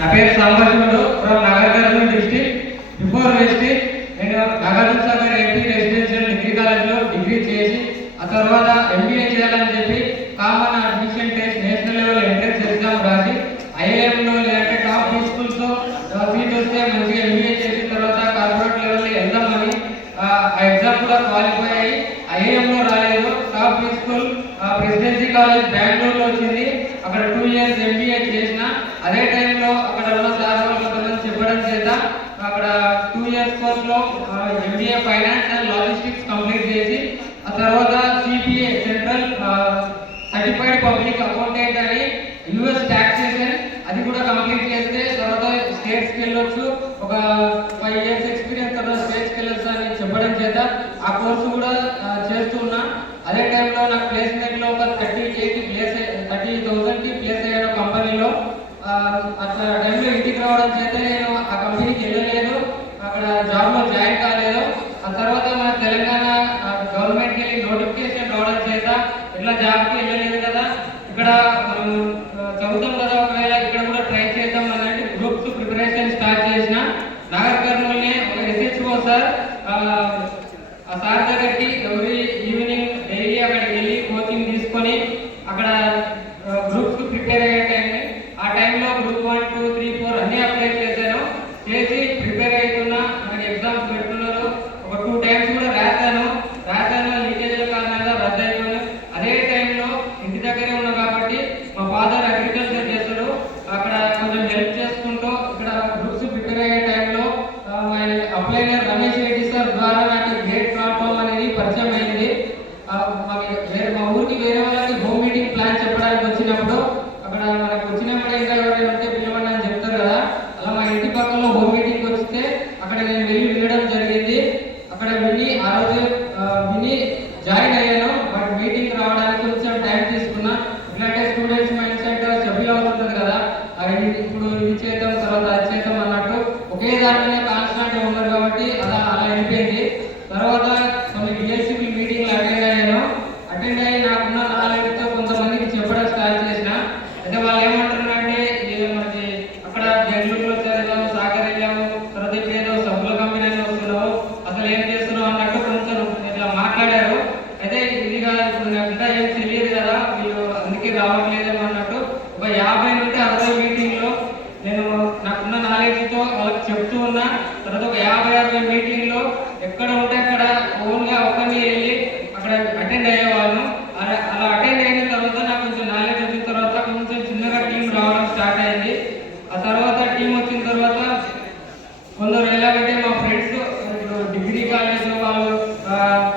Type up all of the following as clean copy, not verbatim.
నా పేరు Sambasivudu from Nagarkurnool district. Before district నేను Nagarjuna Sagar AP residential degree కాలేజ్లో డిగ్రీ చేసి ఆ తర్వాత ఎంబీఏ చేయాలని చెప్పి common admission test national level entrance exam రాసి ఐఐఎంలో లేదంటే టాప్ స్కూల్స్లో సీట్ వస్తే మంచిగా ఎంబీఏ చేసిన తర్వాత కార్పొరేట్ లెవెల్లో వెళ్దామని ఆ ఎగ్జామ్ కూడా క్వాలిఫై అయ్యి ఐఐఎంలో రాలేదు. టాప్ స్కూల్ ప్రెసిడెన్సీ కాలేజ్ బెంగళూరులో వచ్చింది. అక్కడ 2 years ఎంబీఏ చేసిన. అదే టైంలో అక్కడ ఉన్న సార్ వాళ్ళు కొంతమంది చెప్పడం చేత అక్కడ 2 years కోర్సులో MBA finance and logistics complete చేసి ఆ తర్వాత CPA central certified public accountant అని యూఎస్ టాక్సేషన్ అది కూడా కంప్లీట్ చేస్తే తర్వాత స్టేట్స్కి వెళ్ళొచ్చు. ఒక 5 years ఎక్స్పీరియన్స్ తర్వాత స్టేట్స్కి వెళ్ళొచ్చు అని చెప్పడం చేత ఆ కోర్సు కూడా చేస్తూ ఉన్నా. అదే టైంలో నాకు ప్లేస్మెంట్లో ఒక 30,000కి ప్లేస్ అయ్యాను కంపెనీలో. అట్లా టైంలో ఇంటికి రావడం చేత నేను ఆ కంపెనీకి వెళ్ళలేదు, అక్కడ జాబ్లో జాయిన్ కాలేదు. ఆ తర్వాత మన తెలంగాణ గవర్నమెంట్కి వెళ్ళి నోటిఫికేషన్ రావడం చేత ఇట్లా జాబ్కి వెళ్ళలేదు కదా, ఇక్కడ మనం చదువుతాం కదా, ఒకవేళ ఇక్కడ కూడా ట్రై చేద్దాం అన్నట్టు గ్రూప్స్ ప్రిపరేషన్ స్టార్ట్ చేసిన. నాగర్ కర్నూలునే ఒక ఎస్హెచ్ఓ సార్ ఆ సార్ దగ్గరికి ఎవ్రీ ఈవినింగ్ డైలీ అక్కడికి వెళ్ళి కోచింగ్ తీసుకొని అక్కడ గ్రూప్స్ ప్రిపేర్ అయ్యే టైంని ఆ టైంలో గ్రూప్ 1, 2, 3, 4 అన్నీ అప్లై చేశాను. చేసి ప్రిపేర్ అవుతున్నా. మనకి ఎగ్జామ్స్ పెడుతున్నారు. ఒక 2 times కూడా రాశాను. లీకేజ్ల కారణంగా రద్దు అయిపోయాను. అదే టైంలో ఇంటి దగ్గరే ఉన్నా కాబట్టి మా ఫాదర్ అగ్రికల్చర్ చేస్తాడు, అక్కడ కొంచెం హెల్ప్ చేసుకుంటూ ఇక్కడ గ్రూప్స్ ప్రిపేర్ అయ్యే టైంలో అప్లైనర్ రమేష్ రెడ్డి సార్ ద్వారా నాకు గ్రేట్ ప్లాట్ఫామ్ అనేది పరిచయం అయింది. మా ఊరికి వేరే వాళ్ళకి హోమ్ మీటింగ్ ప్లాన్ చెప్పడానికి వచ్చినప్పుడు అక్కడ మనకు వచ్చినప్పుడు ఇంకా ఎవరైనా ఉంటే పిలవండి అని చెప్తారు కదా, అలా మా ఇంటి పక్కలో హోమ్ మీటింగ్ వస్తే అక్కడ నేను వెళ్ళి వినడం జరిగింది. అక్కడ ఆ రోజు విని జాయిన్ అయ్యాను. బట్ మీటింగ్ రావడానికి కొంచెం టైం తీసుకున్నా. ఇలాంటి స్టూడెంట్స్ మైండ్ సెట్ సభ్యులు అవుతుంది కదా, ఇప్పుడు ఇది చేద్దాం తర్వాత అది చేద్దాం అన్నట్టు ఒకే దాని మీద కాన్స్టెంట్ ఉన్నారు కాబట్టి అలా అయిపోయింది. తర్వాత కొన్ని బిఎస్సీ మీటింగ్లు అటెండ్ అయ్యి నాకున్న నాలెడ్జ్తో కొంతమందికి చెప్పడం స్టార్ట్ చేసిన. అయితే వాళ్ళు ఏమంటున్నారంటే మనకి అక్కడ బెంగళూరులో చదివాము, సాగర్ వెళ్ళాము, తర్వాత ఇప్పుడు ఏదో సబ్బుల కంపెనీలో వస్తున్నావు, అసలు ఏం చేస్తున్నావు అన్నట్టు కొంచెం ఇట్లా మాట్లాడారు. అయితే ఇదిగా ఇప్పుడు నాకు ఇంకా ఏం తెలియదు కదా, వీళ్ళు అందుకే రావట్లేదు అన్నట్టు ఒక 50 నుండి 60 మీటింగ్లో నేను నాకున్న నాలెడ్జ్తో వాళ్ళకి చెప్తూ ఉన్నా. తర్వాత ఒక 50-60 మీటింగ్లో ఎక్కడ ఉంటే అక్కడ ఓన్గా ఒకరిని వెళ్ళి అక్కడ అటెండ్ అయ్యేవాళ్ళను. అలా అటెండ్ అయిన తర్వాత నాకు కొంచెం నాలెడ్జ్ వచ్చిన తర్వాత కొంచెం చిన్నగా టీం రావడం స్టార్ట్ అయింది. ఆ తర్వాత టీం వచ్చిన తర్వాత కొందరు ఎలాగంటే మా ఫ్రెండ్స్ డిగ్రీ కాలేజ్లో వాళ్ళు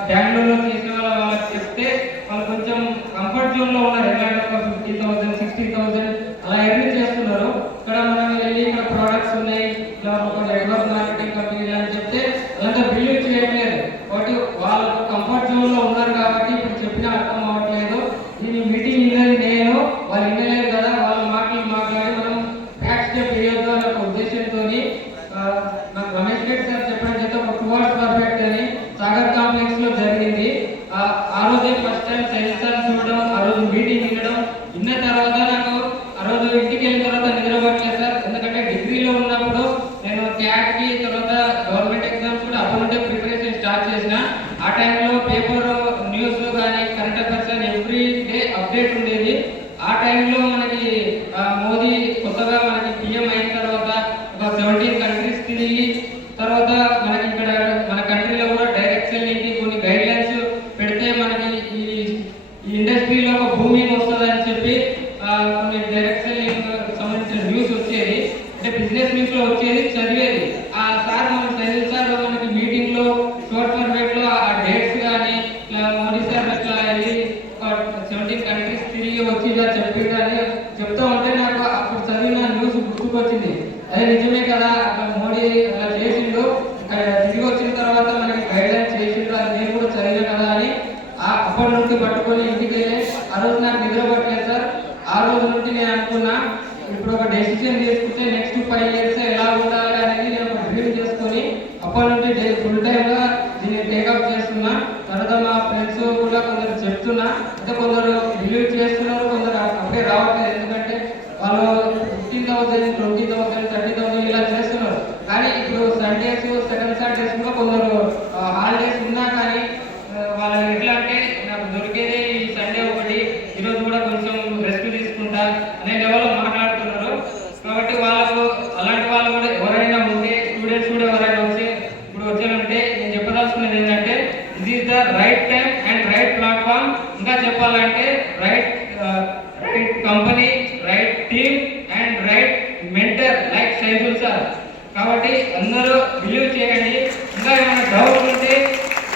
బెంగళూరులో చేసిన వాళ్ళకి చెప్తే వాళ్ళు కొంచెం కంఫర్ట్ జోన్లో ఉన్నారు. ఎలాంటి ఒక 50,000, 60,000 అలా ఎర్న్ చేస్తున్నారు. ఇక్కడ మనం వెళ్ళి ఇక్కడ ప్రోడక్ట్స్ ఉన్నాయి, ఇలా ఒక నెట్వర్క్ మార్కెటింగ్ కంపెనీ అని చెప్తే అదంతా బిల్లు చేయట్లేదు. కాబట్టి వాళ్ళు కంఫర్ట్ జోన్లో ఉన్నారు కాబట్టి ఇప్పుడు చెప్పిన అర్థం అవ్వట్లేదు. దీని మీటింగ్ విన్నది నేను, వాళ్ళు వినలేదు కదా, వాళ్ళ మాటలు మాట్లాడి మనం బ్యాక్ స్టెప్ వేయొద్దు అనే ఒక ఉద్దేశంతో నాకు రమేష్ రెడ్డి సార్ చెప్పడం చేత ఒక 2 hours పర్ఫెక్ట్ అని సాగర్ కాంప్లెక్స్ లో జరిగింది. ఆ రోజే ఫస్ట్ టైం సెన్సార్ చూడడం, ఆ రోజు మీటింగ్ విన్న తర్వాత నాకు ఆ రోజు ఇంటికి వెళ్ళిన తర్వాత నిద్రపట్టలేదు సార్. ఎందుకంటే డిగ్రీలో ఉన్నప్పుడు నేను క్యాట్కి తర్వాత గవర్నమెంట్ ఎగ్జామ్స్ కూడా అప్పుడు నుండే ప్రిపరేషన్ స్టార్ట్ చేసిన. ఆ టైంలో పేపర్ న్యూస్ కానీ కరెంట్ అఫైర్స్ అని ఎవ్రీ డే అప్డేట్ ఉండేది. ఆ టైంలో మనకి మోదీ కొత్తగా మనకి పిఎం అయిన తర్వాత ఒక 17 countries తిరిగి తర్వాత మనకి ఇక్కడ మన కంట్రీలో కూడా డైరెక్ట్ సెల్లింగ్కి కొన్ని గైడ్ లైన్స్ పెడితే మనకి ఈ ఇండస్ట్రీలో ఒక భూమి వస్తుందని చెప్పి కొన్ని డైరెక్ట్ సెల్లింగ్ సంబంధించిన న్యూస్ వచ్చేది. అంటే బిజినెస్ న్యూస్లో వచ్చేది, చదివేది. ఆ సార్ సైనిల్ సార్ మనకి మీటింగ్లో షార్ట్ ఫార్మేట్లో ఆ డేట్స్ కానీ ఇట్లా మోడీ సార్ ఇట్లా వెళ్ళి 17 countries తిరిగి వచ్చి ఇలా చెప్పి కానీ చెప్తా ఉంటే నాకు అప్పుడు చదివిన న్యూస్ గుర్తుకొచ్చింది. అదే నిజమే కదా, అక్కడ మోడీ అలా చేసిండు, తిరిగి వచ్చిన తర్వాత మనకి గైడ్లైన్స్ చేసిండు, అది నేను కూడా చదివిన కదా అని అప్పటి నుండి పట్టుకొని ఇంటికి వెళ్ళి ఆ రోజు నాకు నిద్ర పట్టలేదు సార్. ఆ రోజు నుండి నేను అనుకున్నా ఇప్పుడు ఒక డెసిషన్ తీసుకుంటే నెక్స్ట్ 5 years ఎలా ఉండాలి అనేది నేను ఒక డ్రీమ్ చేసుకొని అప్పటి నుండి ఫుల్ టైమ్గా దీన్ని టేకప్ చేస్తున్నా. తర్వాత మా ఫ్రెండ్స్ కూడా కొందరు చెప్తున్నా, అయితే కొందరు బిలీవ్ చేస్తున్నారు, కొందరు అప్పుడే రావట్లేదు. ఎందుకంటే వాళ్ళు 15,000, 20,000 మెంటర్ లైక్ సైఫుల్ సార్. కాబట్టి అందరూ బిలీవ్ చేయండి. ఇంకా ఏమైనా డౌట్ ఉంటే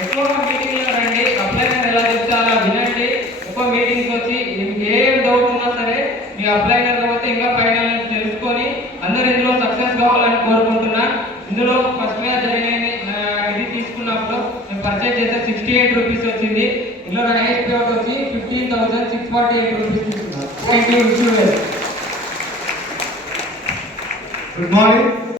ఎక్కువగా మీటింగ్లో రండి, అప్లైనర్ ఎలా చెప్తే అలా వినండి. ఎక్కువ మీటింగ్కి వచ్చి ఏం డౌట్ ఉన్నా సరే మీ అప్లైనర్ పోతే ఇంకా పైన తెలుసుకొని అందరూ ఇందులో సక్సెస్ కావాలని కోరుకుంటున్నా. ఇందులో ఫస్ట్ గా జరిగిన ఇది తీసుకున్నప్పుడు నేను పర్చేజ్ చేస్తే 68 రూపీస్ వచ్చింది. ఇందులో నా హైయెస్ట్ పేఅవుట్ వచ్చి 15,648 రూపీస్ తీసుకున్నాను. Thank you. Good morning.